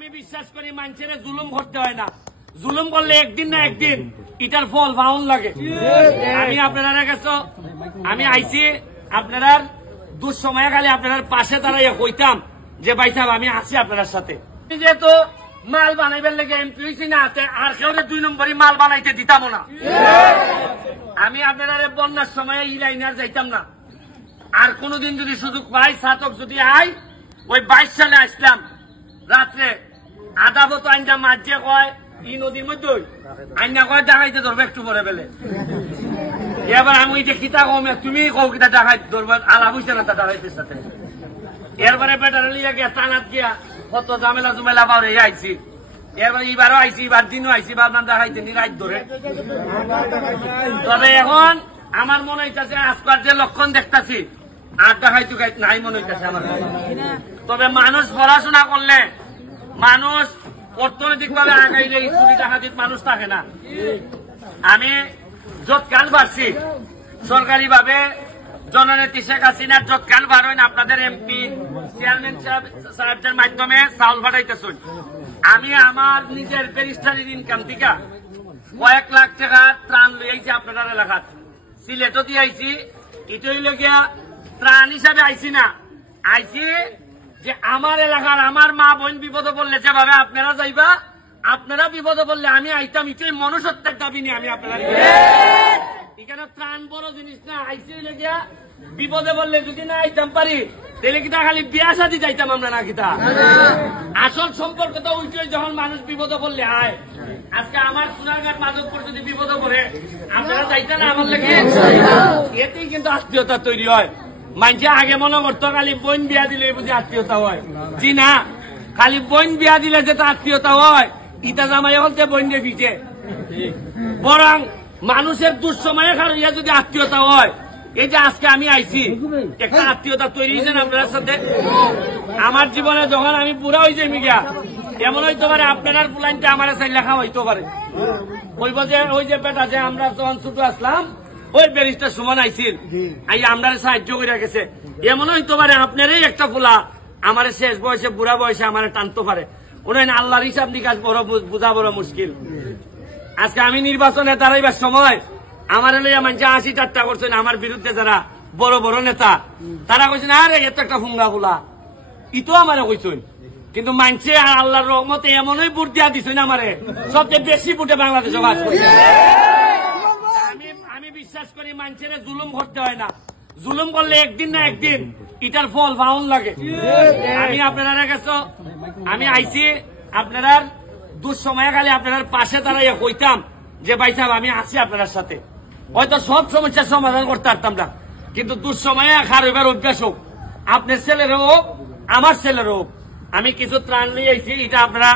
আমি বিশ্বাস করি মানুষের জুলুম করতে হয় না, জুলুম করলে একদিন না একদিন এটার ফল পাউন লাগে। আমি আপনারা কাছে আমি আইছি আপনার দুঃসময়ে খালি আপনার পাশে দাঁড়াইয়া কইতাম যে ভাই সাহেব আমি আছি আপনার সাথে। যেহেতু মাল বানাইবার লেগে এমপি হয়েছি না, আর কেউ 2 নম্বরই মাল বানাইতে দিতাম না। আমি আপনার বন্যার সময় এই লাইনার যাইতাম না। আর কোনদিন যদি সুযোগ পাই ছাতক যদি আই, ওই 22 সালে আসলাম রাত্রে আদাবত আইনটা মাঝে কয় ই নদীর মধ্যে আইনা কয় ডাকাইতে ধরবে একটু পরে বেলে। এবার আমি যে কিতা কমে তুমি কও কিতা ডাকাই ধরবে আলাপ হইছে না তা ডাকাইতের সাথে। এরপরে বেটারে লিয়ে গিয়া টানাত গিয়া কত ঝামেলা জুমেলা পাওয়া আইছি। এবার এবারও আইছি, এবার দিনও আইছি, ভাবলাম ডাকাইতে নি রাত ধরে। তবে এখন আমার মনে হইতেছে আজকাল যে লক্ষণ দেখতেছি আর ডাকাইতে নাই মনে হইতেছে আমার। তবে মানুষ পড়াশোনা করলে, মানুষ অর্থনৈতিক ভাবে আগাইলে চুরি ডাকাতির মানুষ থাকে না। আমি যৎকাল পারছি সরকারি ভাবে জননেত্রী শেখ হাসিনার যৎকাল পারেন আপনাদের এমপি চেয়ারম্যান সাহেবদের মাধ্যমে চাউল পাঠাইতেছেন। আমি আমার নিজের ব্যারিস্টারির ইনকাম থেকে কয়েক লাখ টাকা ত্রাণ লইয়াছি আপনাদের এলাকাত। সিলেটও দিয়ে আইছি, এটাই লগিয়া ত্রাণ হিসাবে আইছি না, আইছি যে আমার এলাকার আমার মা বোন বিপদে পড়লে যেভাবে আপনারা যাইবা, আপনারা বিপদে পড়লে আমি আইতাম, এটাই মনুষ্যত্বের দাবি নিয়ে আমি আপনারা এখানে ত্রাণ বড় জিনিস না। আইসি লেগিয়া বিপদে বললে যদি না আইতাম পারি তাহলে কিতা খালি বিয়া শাদী যাইতাম আমরা না কিতা। আসল সম্পর্ক তো ওইটাই, যখন মানুষ বিপদে পড়লে আয়। আজকে আমার সোনারঘাট মাধবপুর যদি বিপদে পড়ে আপনারা যাইতেন না আমার লেগে, এতেই কিন্তু আত্মীয়তা তৈরি হয়। মানুষে আগে মনে করতো খালি বোন বিয়া দিলে বুঝি আত্মীয়তা হয়, জি না, খালি বোন বিয়া দিলে যেটা আত্মীয়তা হয় ইটা জামাই হলতে বোন দিয়ে পিঠে। বরং মানুষের দুঃসময়ে খারিয়া যদি আত্মীয়তা হয়, এই যে আজকে আমি আইছি একটা আত্মীয়তা তৈরি হয়েছে না আপনার সাথে। আমার জীবনে যখন আমি বুড়া হয়েছে মিগা, এমন হইতে পারে আপনার পুলাইনটা আমার চাই লেখা হইতে পারে। ওই বছর ওই যে বেটা যে আমরা যখন ছোট আসলাম ওই ব্যারিস্টার সুমন আইছিল, আই আমরা সাহায্য করে গেছে। এমন হইতে পারে আপনারই একটা ফুলা আমার শেষ বয়সে বুড়া বয়সে আমার টানতে পারে। ওনার আল্লাহর হিসাব নিকাশ বড় বোঝা বড় মুশকিল। আজকে আমি নির্বাচনে দাঁড়াইবার সময় আমার লইয়া মানুষ 80 ঠাট্টা করছেন আমার বিরুদ্ধে, যারা বড় বড় নেতা তারা কইছেন আরে এত একটা ফুঙ্গা ফুলা, ইতো আমারে কইছেন। কিন্তু মানছে আল্লাহর রহমতে এমনই ভোট দিয়া দিছেন আমারে, সবচেয়ে বেশি ভোটে বাংলাদেশে বাস করে। আমি বিশ্বাস করি মানুষের জুলুম করতে হয় না, জুলুম করলে একদিন না একদিন এটার ফল পাউন লাগে। আমি আপনারা কাছে আমি আইছি আপনারা দুঃসময়ে খালি আপনার পাশে দাঁড়াইয়া কইতাম যে ভাই সাহেব আমি আছি আপনার সাথে। হয়তো সব সমস্যার সমাধান করতে পারতাম না, কিন্তু দুঃসময়ে খার হইবার অভ্যাস হোক, আপনার ছেলের হোক আমার ছেলের হোক। আমি কিছু ত্রাণ নিয়ে আইছি, এটা আপনারা